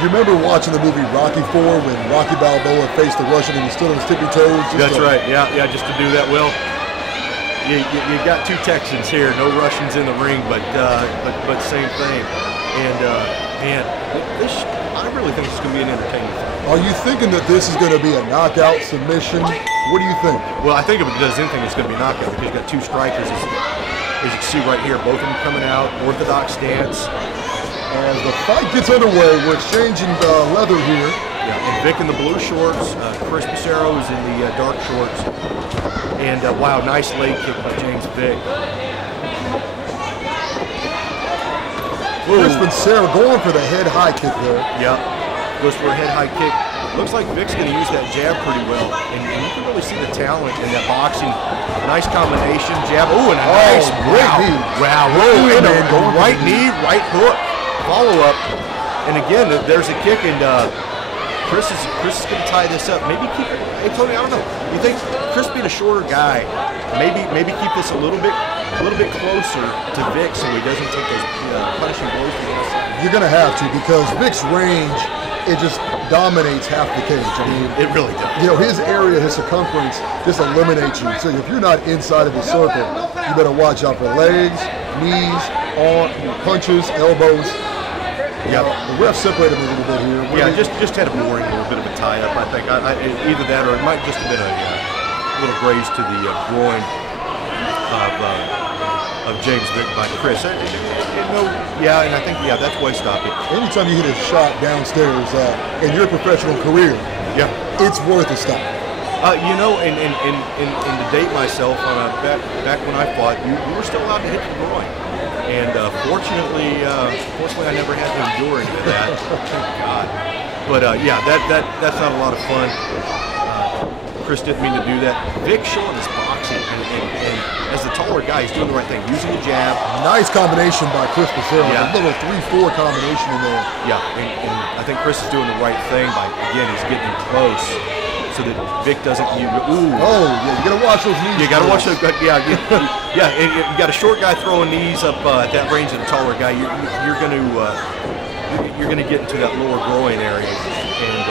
Do you remember watching the movie Rocky IV when Rocky Balboa faced the Russian and he stood on his tippy toes? That's right. Yeah, just to do that. Well, you got two Texans here, no Russians in the ring, but same thing. And man, I really think it's going to be an entertaining fight. Are you thinking that this is going to be a knockout submission? What do you think? Well, I think if it does anything, it's going to be a knockout because you've got two strikers. As you can see right here, both of them coming out, orthodox stance. As the fight gets underway, we're exchanging leather here. Yeah, and Vick in the blue shorts, Chris Pecero is in the dark shorts. And wow, nice leg kick by James Vick. Chris Pecero going for the head high kick there. Yeah, goes for a head high kick. Looks like Vick's going to use that jab pretty well. And you can really see the talent in that boxing. Nice combination, jab. Oh, and a nice, wow. Right knee, right hook. Follow-up, and again, there's a kick, and Chris is going to tie this up. Maybe keep it. Hey, Tony, I don't know. You think Chris being a shorter guy, maybe keep this a little bit closer to Vick so he doesn't take those punishing blows from the outside. You're going to have to because Vick's range, it just dominates half the cage. I mean, it really does. You know, his area, his circumference just eliminates you. So if you're not inside of the circle, you better watch out for legs, knees, arm, punches, elbows. Yeah, the ref separated him a little bit here. Yeah, just had a boring little bit of a tie-up, I think. Either that or it might just have been a little graze to the groin of James Vick by Chris. And I think, that's why he stopped it. Anytime you hit a shot downstairs in your professional career, it's worth a stop. You know, and to date myself, back when I fought, you were still allowed to hit the groin. And fortunately, I never had to endure any of that. Thank God. But that's not a lot of fun. Chris didn't mean to do that. Vick showing his boxing, and as the taller guy, he's doing the right thing, using the jab. Nice combination by Chris Pecero. A little 3-4 combination in there. Yeah, and I think Chris is doing the right thing by, again, he's getting close. So that Vick doesn't. You gotta watch those knees. You gotta watch those. You got a short guy throwing knees up at that range of the taller guy. You're gonna get into that lower groin area, and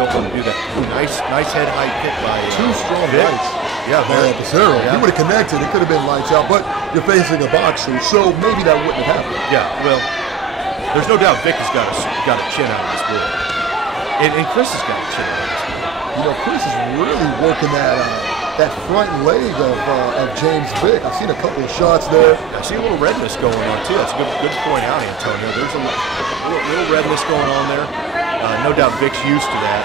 don't want to do that. Nice head high kick by two strong Vick. rights. Yeah, Pecero. He would have connected. It could have been lights out, but you're facing a boxer, so maybe that wouldn't have happened. Yeah, well, there's no doubt Vick has got a chin out of this world, and Chris has got a chin out of this world. You know, Chris is really working that front leg of James Vick. I've seen a couple of shots there. I see a little redness going on too. That's a good point out, Antonio. There's a little redness going on there. No doubt Vick's used to that,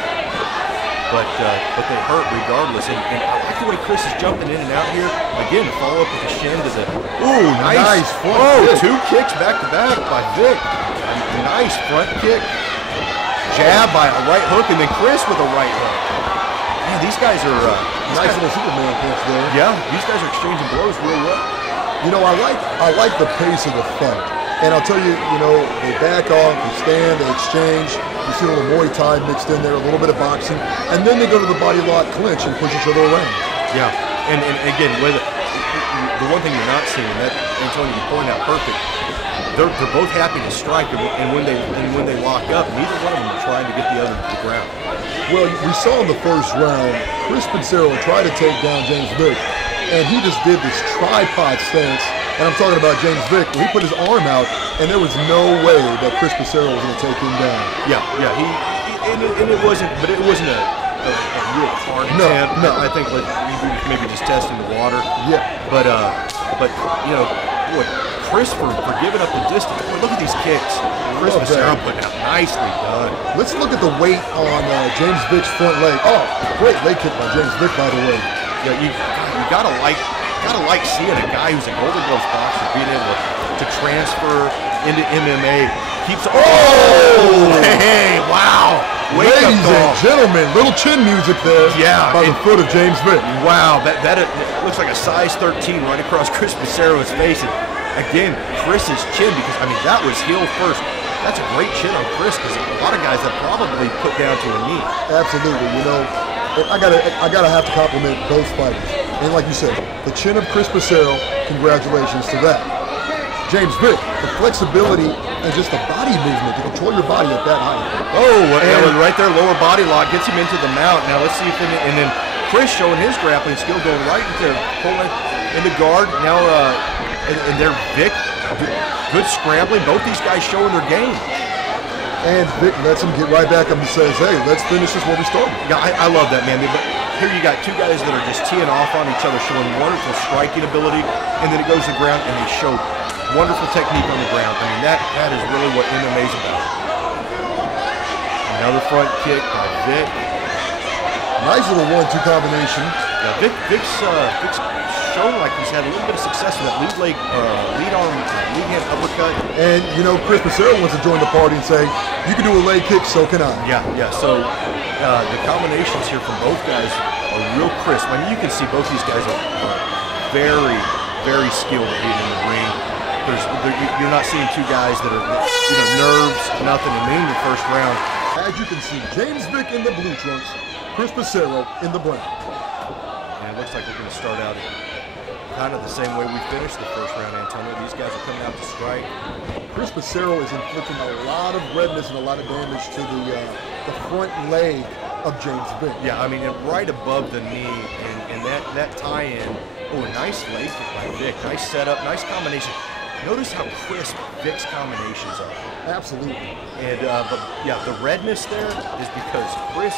but they hurt regardless. And I like the way Chris is jumping in and out here. Again, follow up with the shin to the. Ooh, nice front kick. 2 kicks back to back by Vick. Nice front kick. Jab by a right hook, and then Chris with a right hook. Man, these guys are nice little Superman punch there. Yeah, these guys are exchanging blows real well. You know, I like the pace of the fight. And I'll tell you, you know, they back off, they stand, they exchange. You see a little Muay Thai mixed in there, a little bit of boxing, and then they go to the body lock clinch and push each other around. Yeah, and again, the one thing you're not seeing, that Antonio, you point out perfect. They're both happy to strike, and when they lock up, neither one of them are trying to get the other to the ground. Well, we saw in the first round, Pecero tried to take down James Vick, and he just did this tripod stance. And I'm talking about James Vick, where he put his arm out, and there was no way that Pecero was going to take him down. Yeah, it wasn't a real hard attempt. No, I think maybe just testing the water. Yeah. But you know, what Chris for giving up the distance. Look at these kicks. Chris Pecero putting out nicely done. Let's look at the weight on James Vick's front leg. Oh, great leg kick by James Vick, by the way. Yeah, you gotta like seeing a guy who's a Golden Gloves boxer being able to transfer into MMA. Hey, wow. Ladies and gentlemen, little chin music there by the foot of James Vick. Wow, that looks like a size 13 right across Chris Pecero's face. And again, Chris's chin, because, I mean, that was heel first. That's a great chin on Chris, because a lot of guys that probably put down to a knee. Absolutely, you know, I gotta have to compliment both fighters. And like you said, the chin of Chris Pecero, congratulations to that. James Vick, the flexibility and just the body movement to control your body at that height. Oh, and right there, lower body lock gets him into the mount. Now let's see if and then Chris showing his grappling skill, going right into pulling into guard. Now and there Vick, good scrambling. Both these guys showing their game. And Vick lets him get right back up and says, hey, let's finish this where we started. Yeah, I love that, man. But here you got two guys that are just teeing off on each other, showing wonderful striking ability, and then it goes to the ground, and they show wonderful technique on the ground. I mean, that is really what MMA's about. Another front kick by Vick. Nice little 1-2 combination. Yeah, Vick's shown like he's had a little bit of success with that lead hand uppercut. And, you know, Chris Pecero wants to join the party and say, you can do a leg kick, so can I. Yeah. So the combinations here from both guys are real crisp. I mean, you can see both these guys are very, very skilled at being in the ring. You're not seeing two guys that are, you know, nerves, nothing, and then in the first round. As you can see, James Vick in the blue trunks, Chris Pecero in the brown. And it looks like we're going to start out kind of the same way we finished the first round, Antonio. These guys are coming out to strike. Chris Pecero is inflicting a lot of redness and a lot of damage to the front leg of James Vick. Yeah, I mean, right above the knee, and that tie-in. Oh, a nice leg kick by Vick. Nice setup, nice combination. Notice how crisp Vick's combinations are. Absolutely. And but yeah, the redness there is because Chris,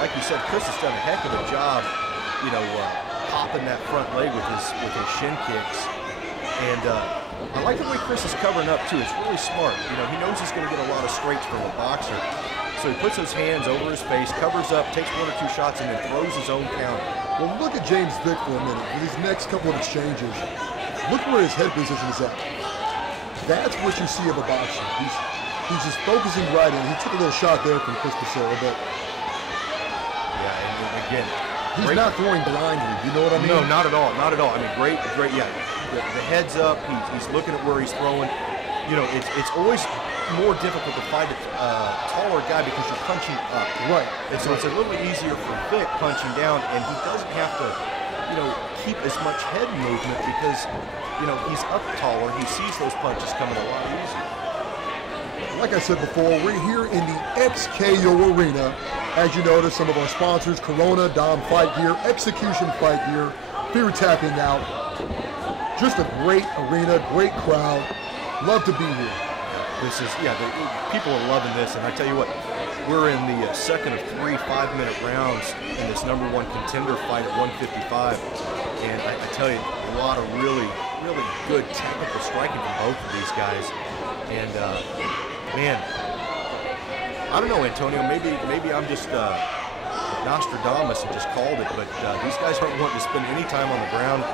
like you said, Chris has done a heck of a job, you know, popping that front leg with his shin kicks. And I like the way Chris is covering up too. It's really smart. You know, he knows he's going to get a lot of straights from a boxer, so he puts his hands over his face, covers up, takes 1 or 2 shots, and then throws his own counter. Well, look at James Vick for a minute with his next couple of exchanges. Look where his head position is at. That's what you see of a boxer. He's just focusing right in. He took a little shot there from Chris Pecero, but yeah, and again, he's not throwing blindly. You know what I mean? No, not at all. Not at all. I mean, great. Yeah, the head's up. He's looking at where he's throwing. You know, it's always more difficult to find a taller guy because you're punching up. Right. And so it's a little easier for Vick punching down, and he doesn't have to, you know, keep as much head movement because, you know, he's up taller. He sees those punches coming a lot easier. Like I said before, we're here in the XKO arena. As you notice, some of our sponsors, Corona, Dom Fight Gear, Execution Fight Gear, Fear Tapping Out. Just a great arena, great crowd. Love to be here. This is, yeah, people are loving this, and I tell you what, we're in the second of 3 5-minute rounds in this #1 contender fight at 155, and I tell you, a lot of really, really good technical striking from both of these guys, and man, I don't know, Antonio, maybe I'm just Nostradamus and just called it, but these guys aren't wanting to spend any time on the ground.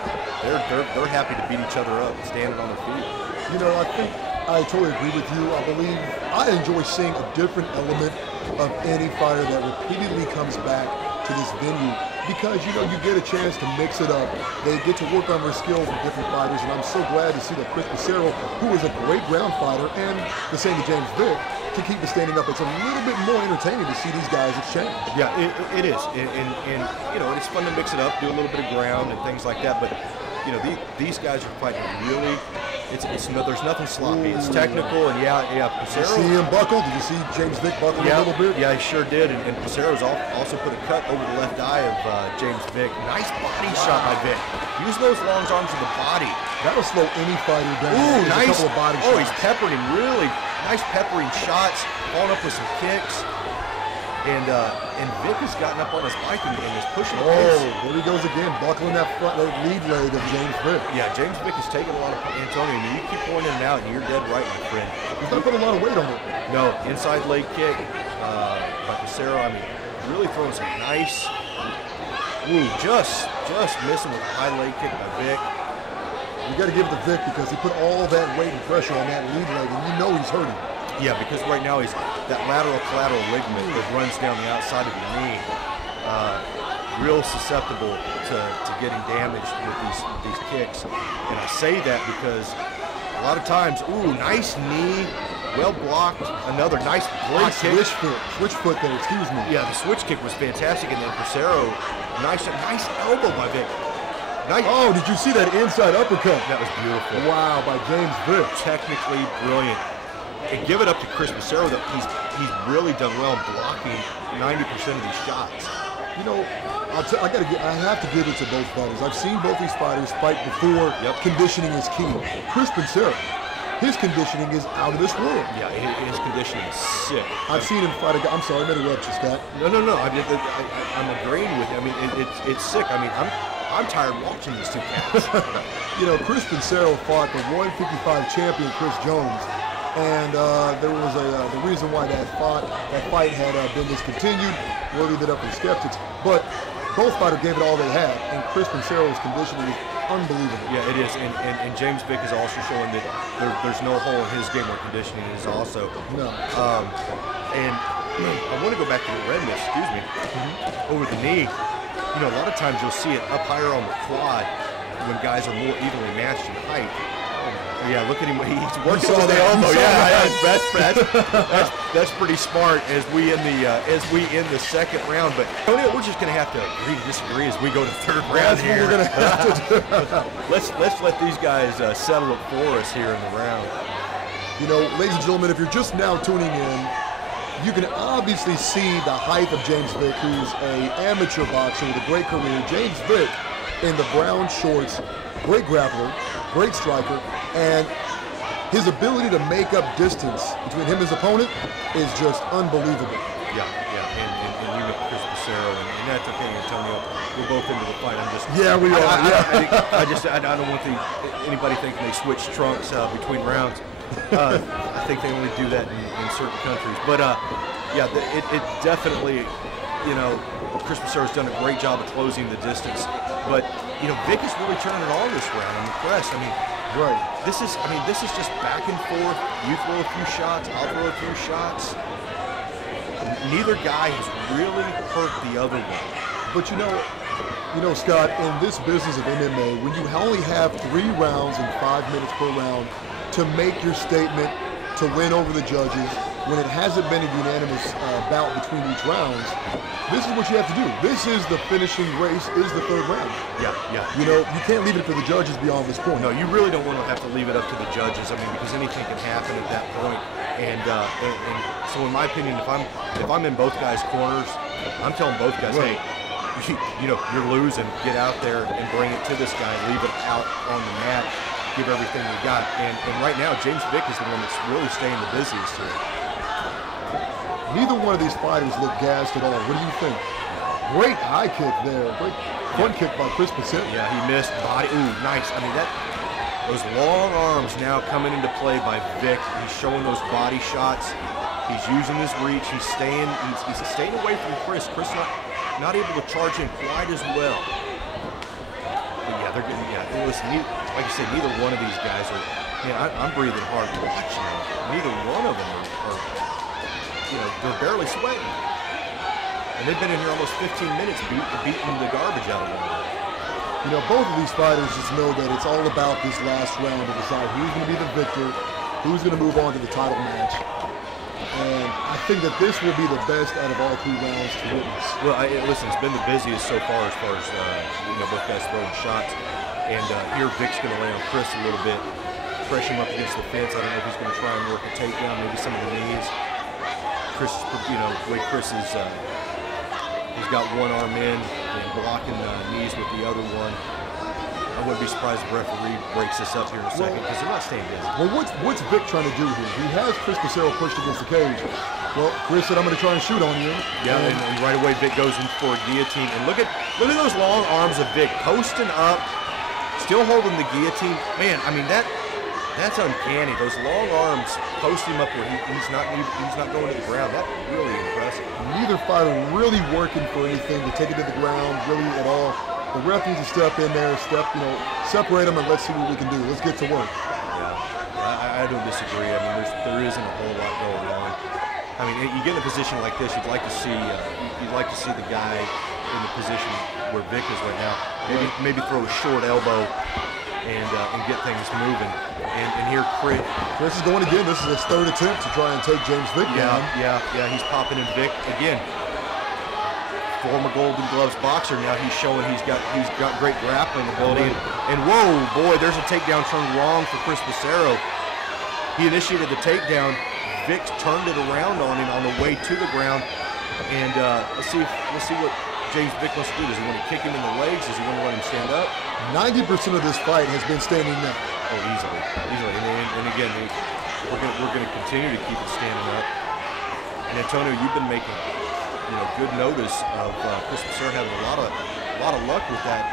They're happy to beat each other up, standing on their feet. You know, I think I totally agree with you. I believe I enjoy seeing a different element of any fighter that repeatedly comes back to this venue because, you know, you get a chance to mix it up. They get to work on their skills with different fighters, and I'm so glad to see that Chris Pecero, who is a great ground fighter, and the same with James Vick, to keep the standing up. It's a little bit more entertaining to see these guys exchange. Yeah, it is, and you know, it's fun to mix it up, do a little bit of ground and things like that, but you know, these guys are fighting really. There's nothing sloppy. It's technical, and yeah, Pecero. Did you see him buckle? Did you see James Vick buckle a little bit? Yeah, he sure did. And Pecero's also put a cut over the left eye of James Vick. Nice body shot by Vick. Use those long arms to the body. That'll slow any fighter down. Ooh, nice. A couple of body shots. He's peppering him. Really nice peppering shots. Following up with some kicks. And Vick has gotten up on his bike and is pushing the pace. There he goes again, buckling that lead leg of James Vick. Yeah, James Vick is taking a lot of Antonio, and you keep pointing him out, and you're dead right, my friend. He's not putting a lot of weight on it. No, inside leg kick by Pecero. I mean, really throwing some nice. Ooh, just missing with a high leg kick by Vick. You got to give it to Vick because he put all that weight and pressure on that lead leg, and you know he's hurting. Yeah, because right now he's that lateral collateral ligament that runs down the outside of your knee, real susceptible to getting damaged with these kicks. And I say that because a lot of times, ooh, nice knee, well blocked. Another nice block kick. Switch foot there. Excuse me. Yeah, the switch kick was fantastic, and then Pecero, nice elbow by Vick. Nice. Oh, did you see that inside uppercut? That was beautiful. Wow, by James Vick. Technically brilliant. And give it up to Chris Pecero that he's really done well blocking 90% of these shots. You know, I have to give it to both fighters. I've seen both these fighters fight before. Conditioning is key. Chris Pecero, his conditioning is out of this world. Yeah, his conditioning is sick. I've seen him fight a guy. I'm sorry, I interrupted you, Scott. No. I'm agreeing with you. I mean, it's sick. I mean, I'm tired watching these two cats. You know, Chris Pecero fought the 155 champion Chris Jones. And there was the reason why that fight had been discontinued. We'll leave it up to the skeptics. But both fighters gave it all they had, and Chris Pencero's conditioning is unbelievable. Yeah, it is. And James Vick is also showing that there's no hole in his game where conditioning is also. No. And I want to go back to the redness. Excuse me. Over the knee. You know, a lot of times you'll see it up higher on the quad when guys are more evenly matched in height. Yeah, look at him. He's working with the elbow. Yeah, that's pretty smart as we end the second round. But Tony, we're just going to have to agree to disagree as we go to third round here. That's what we're going to have to do. Let's let these guys settle it for us here in the round. You know, ladies and gentlemen, if you're just now tuning in, you can obviously see the height of James Vick, who's an amateur boxer with a great career. James Vick in the brown shorts, great grappler, great striker, and his ability to make up distance between him and his opponent is just unbelievable. Yeah, and you got Chris Pecero, and that's okay, Antonio. We're both into the fight. I'm just we are. I don't want anybody thinking they switch trunks between rounds. I think they only do that in certain countries. But yeah, it definitely, you know, Chris Pecero's done a great job of closing the distance. But you know, Vick is really turning it on this round. I'm impressed. I mean, this is just back and forth. You throw a few shots, I'll throw a few shots. Neither guy has really hurt the other one. But you know, Scott, in this business of MMA, when you only have 3 rounds and 5 minutes per round to make your statement, to win over the judges, when it hasn't been a unanimous bout between each rounds, this is what you have to do. This is the finishing race, is the third round. Yeah. You know, you can't leave it for the judges beyond this point. No, you really don't want to have to leave it up to the judges. I mean, because anything can happen at that point. And so, in my opinion, if I'm in both guys' corners, I'm telling both guys, hey, you know, you're losing. Get out there and bring it to this guy. Leave it out on the mat. Give everything you got. And right now, James Vick is the one that's really staying the busiest here. Neither one of these fighters look gassed at all. What do you think? Great high kick there. Great front kick by Chris Pecero. Yeah, he missed body. Ooh, nice. I mean, those long arms now coming into play by Vick. He's showing those body shots. He's using his reach. He's staying away from Chris. Chris not able to charge in quite as well. But yeah, they're getting, listen, like you said, neither one of these guys are, I'm breathing hard watching them. Neither one of them are, you know, they're barely sweating. And they've been in here almost 15 minutes beating the garbage out of one another. You know, both of these fighters just know that it's all about this last round to decide who's going to be the victor, who's going to move on to the title match. And I think that this will be the best out of all 3 rounds to witness. Well, listen, it's been the busiest so far as you know, both guys throwing shots. And here Vick's going to lay on Chris a little bit, press him up against the fence. I don't know if he's going to try and work a takedown, maybe some of the knees. Chris, you know, the way Chris is, he's got one arm in and blocking knees with the other one. I wouldn't be surprised if the referee breaks this up here in a second because they're not staying busy. Well, what's Vick trying to do here? He has Chris Pecero pushed against the cage. Well, Chris said, I'm going to try and shoot on you. Yeah, and right away Vick goes in for a guillotine. And look at those long arms of Vick posting up, still holding the guillotine. Man, I mean that's uncanny. Those long arms post him up where he's not going to the ground. That's really impressive. Neither fighter really working for anything to take it to the ground really at all. The ref needs to step in there, separate them, and let's see what we can do. Let's get to work. Yeah, I don't disagree. I mean, there isn't a whole lot going on. I mean, you get in a position like this, you'd like to see the guy in the position where Vick is right now. Maybe throw a short elbow and get things moving. And here Chris is going again. This is his 3rd attempt to try and take James Vick down. Yeah, he's popping in Vick again. Former Golden Gloves boxer, now he's showing he's got great grappling ability. And whoa, boy, there's a takedown turned wrong for Chris Pecero. He initiated the takedown. Vick turned it around on him on the way to the ground. And let's see what James Vick wants to do. Does he want to kick him in the legs? Does he want to let him stand up? 90% of this fight has been standing up. Oh, easily. And again, we're going to continue to keep it standing up. And Antonio, you've been making good notice of Chris Pecero having a lot of luck with that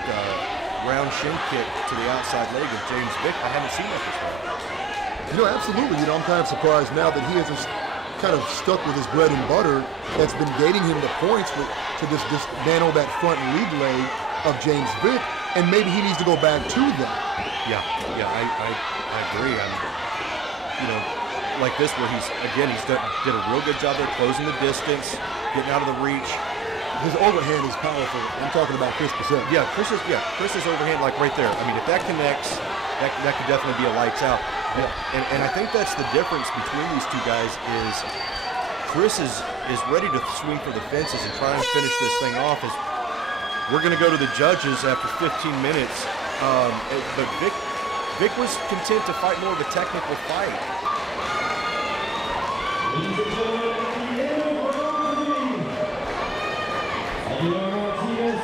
round shin kick to the outside leg of James Vick. I haven't seen that before. Absolutely. I'm kind of surprised now that he hasn't kind of stuck with his bread and butter that's been gaining him the points to dismantle that front lead leg of James Vick, and maybe he needs to go back to that. Yeah, I agree. Like this where he's did a real good job there closing the distance, getting out of the reach. His overhand is powerful. I'm talking about Chris Pecero. Yeah, Chris's overhand, like right there. I mean, if that connects, that could definitely be a lights out. Yeah. And I think that's the difference between these two guys is Chris is ready to swing for the fences and try and finish this thing off. We're going to go to the judges after 15 minutes. But Vick was content to fight more of a technical fight. Martialarts